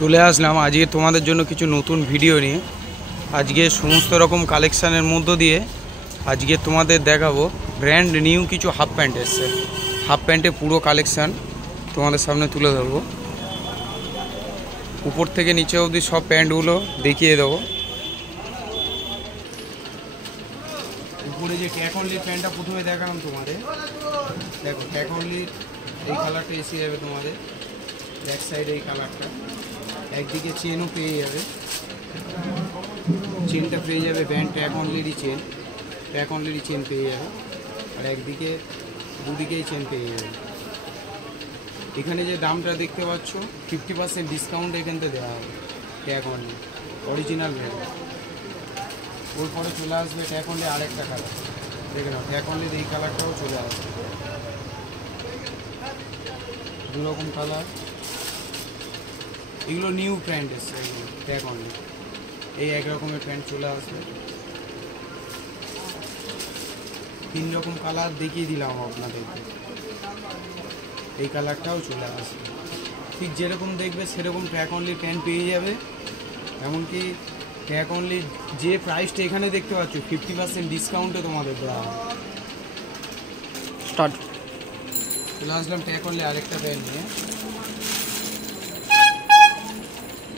চলে আসলাম আজকে তোমাদের জন্য কিছু নতুন ভিডিও নিয়ে। আজকে সমস্ত রকম কালেকশানের মধ্য দিয়ে আজকে তোমাদের দেখাবো ব্র্যান্ড নিউ কিছু হাফ প্যান্ট এসছে। হাফ প্যান্টে পুরো কালেকশান তোমাদের সামনে তুলে ধরবো, উপর থেকে নিচে অবধি সব প্যান্টগুলো দেখিয়ে দেবো। উপরে যে ট্যাক অনলির প্যান্টটা প্রথমে দেখালাম তোমাদের, দেখো ট্যাক অনলির এই কালারটা এসে যাবে তোমাদের, ব্যাক সাইডে এই কালারটা। একদিকে চেনও পেয়ে যাবে, চেনটা পেয়ে যাবে ব্যান্ড ট্যাক অনলিরই চেন, ট্যাক অনলিরই চেন পেয়ে যাবে। আর একদিকে দুদিকেই চেন পেয়ে যাবে। এখানে যে দামটা দেখতে পাচ্ছ 50% ডিসকাউন্ট এখান থেকে দেওয়া হবে ট্যাক অনলি অরিজিনাল ব্র্যান্ড। ওর পরে চলে আসবে ট্যাক অনলি আরেকটা কালার, দেখে নাও ট্যাক অনলির এই কালারটাও চলে আসবে, দুরকম কালার। এগুলো নিউ প্যান্ট এসছে, এগুলো ট্যাক অনলি এই এক রকমের প্যান্ট চলে আসবে। তিন রকম কালার দেখিয়ে দিলাম আপনাদেরকে, এই কালারটাও চলে আসবে। ঠিক যেরকম দেখবে সেরকম ট্যাক অনলির প্যান্ট পেয়ে যাবে। এমনকি ট্যাক অনলির যে প্রাইসটা এখানে দেখতে পাচ্ছ 50% ডিসকাউন্টে তোমাদের দেওয়া হবে। স্টার্ট চলে আসলাম ট্যাক অনলি আরেকটা প্যান্ট নিয়ে।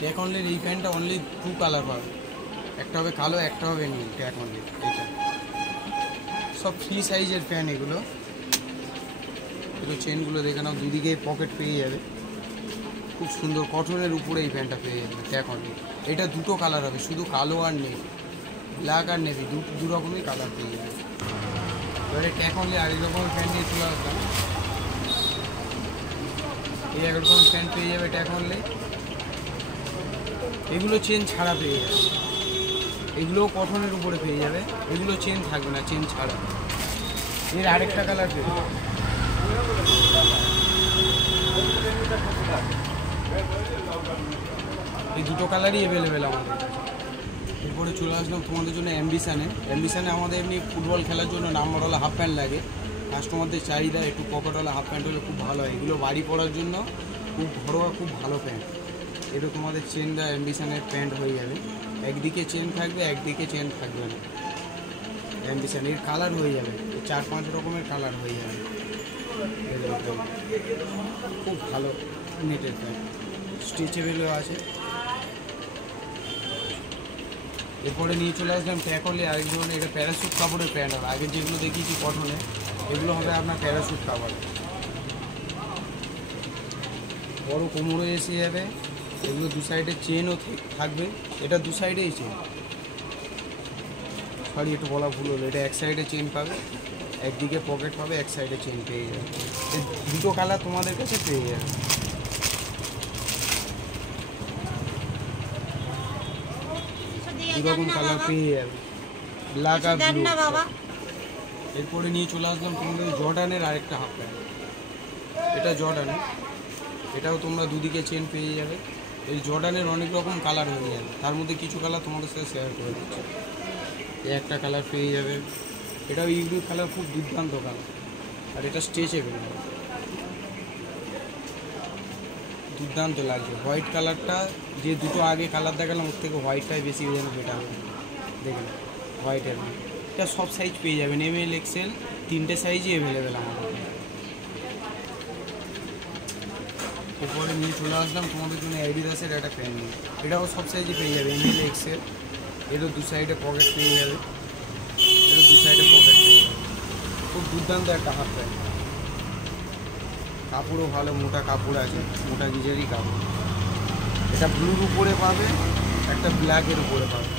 ট্যাক অনলির এই প্যান্টটা অনলি 2 কালার পাবে, একটা হবে কালো, একটা হবে নীল। ট্যাক অনলি এইটা সব ফ্রি সাইজের প্যান্ট এগুলো। এগুলো চেনগুলো দেখে নাও, দুদিকে পকেট পেয়ে যাবে, খুব সুন্দর কটনের উপরে এই প্যান্টটা পেয়ে যাবে ট্যাক অনলি। এটা দুটো কালার হবে, শুধু কালো আর নেভি, ব্ল্যাক আর নেভি দু রকমই কালার পেয়ে যাবে। এবারে ট্যাক অনলি আরেক রকমের প্যান্ট নিয়ে চলে আসলাম। এই এক রকমের প্যান্ট পেয়ে যাবে ট্যাক অনলি। এগুলো চেন ছাড়া পেয়ে যাবে, এগুলোও কটনের উপরে পেয়ে যাবে। এগুলো চেন থাকবে না, চেন ছাড়া। এর আরেকটা কালার পেয়ে যাবে, এই দুটো কালারই অ্যাভেলেবেল আমাদের কাছে। এরপরে চলে আসলাম তোমাদের জন্য অ্যাম্বিশানে। অ্যাম্বিশানে আমাদের এমনি ফুটবল খেলার জন্য নাম্বারওয়ালা হাফ প্যান্ট লাগে, কাস্টমারদের চাহিদা একটু পকেটওয়ালা হাফ প্যান্ট হলে খুব ভালো হয়। এগুলো বাড়ি পরার জন্য খুব ঘরোয়া, খুব ভালো প্যান্ট। এটা তোমাদের চেন দেওয়া অ্যাম্বিশানের প্যান্ট হয়ে যাবে, একদিকে চেন থাকবে একদিকে চেন থাকবে না। অ্যাম্বিশান এর কালার হয়ে যাবে 4-5 রকমের কালার হয়ে যাবে। খুব ভালো নেটের প্যান্ট, স্ট্রেচেবেলও আছে। এরপরে নিয়ে চলে আসলাম ট্যাক অনলি আরেক ধরনের, এটা প্যারাশুট কাপড়ের প্যান্ট হবে। আগে যেগুলো দেখিয়েছি কটনে, এগুলো হবে আপনার প্যারাশুট কাপড়। বড় কোমরে এসে যাবে, এগুলো দু সাইডে চেনও থাকবে। এটা দু সাইডেই চেন, সরি একটু বলা ভুল হলো, এটা এক সাইডে চেন পাবে, একদিকে পকেট পাবে, এক সাইডে চেন পেয়ে যাবে। এই দুটো কালার তোমাদের কাছে পেয়ে যাবে। দুরকম কালার পেয়ে যাবে, ব্ল্যাক আর ব্লু। এরপরে নিয়ে চলে আসলাম তোমাদের জর্ডানের আরেকটা হাফ প্যান্ট। এটা জর্ডানের, এটাও তোমরা দুদিকে চেন পেয়ে যাবে। এই জর্ডানের অনেক রকম কালার হয়ে যাবে, তার মধ্যে কিছু কালার তোমাদের সাথে শেয়ার করে দিচ্ছি। এই একটা কালার পেয়ে যাবে, এটাও ইউনিক কালার, খুব দুর্দান্ত কালার। আর এটা স্ট্রেচেবল, দুর্দান্ত লাগবে। হোয়াইট কালারটা যে দুটো আগে কালার দেখালাম ওর থেকে হোয়াইটটাই বেশি যেন বেটার হবে। দেখুন হোয়াইটের, এটা সব সাইজ পেয়ে যাবেন, ML XL 3টে সাইজই অ্যাভেলেবেল আমাদের। এরপরে নিয়ে চলে আসলাম তোমাদের জন্য অ্যাডিডাসের একটা প্যান্ট নিয়ে। এটাও সব সাইজে পেয়ে যাবে, ML XL। এরও দু সাইডে পকেট পেয়ে যাবে, এরও দু সাইডে পকেট পেয়ে যাবে। খুব দুর্দান্ত একটা হাফ প্যান্ট, কাপড়ও ভালো, মোটা কাপড় আছে, মোটা গিজারই কাপড়। এটা ব্লুর উপরে পাবে, একটা ব্ল্যাকের উপরে পাবে।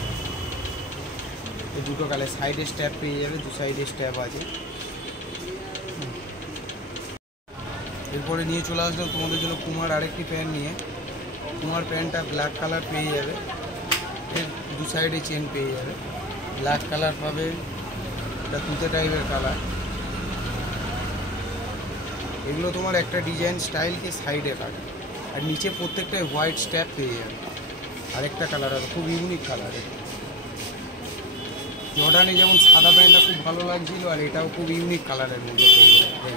এই দুটো কালার, সাইডে স্ট্যাপ পেয়ে যাবে, দু সাইডে স্ট্যাপ আছে। এরপরে নিয়ে চলে আসলাম তোমাদের জন্য পুমার আরেকটি প্যান্ট নিয়ে। পুমার প্যান্টটা ব্ল্যাক কালার পেয়ে যাবে, এর দু সাইডে চেন পেয়ে যাবে, ব্ল্যাক কালার পাবে, এটা তুতে টাইপের কালার। এগুলো তোমার একটা ডিজাইন স্টাইলকে সাইডে কাটে, আর নিচে প্রত্যেকটাই হোয়াইট স্ট্যাপ পেয়ে যাবে। আরেকটা কালার আছে, খুব ইউনিক কালার। জর্ডানে যেমন সাদা প্যান্টটা খুব ভালো লাগছিল, আর এটাও খুব ইউনিক কালারের মধ্যে পেয়ে যাবে।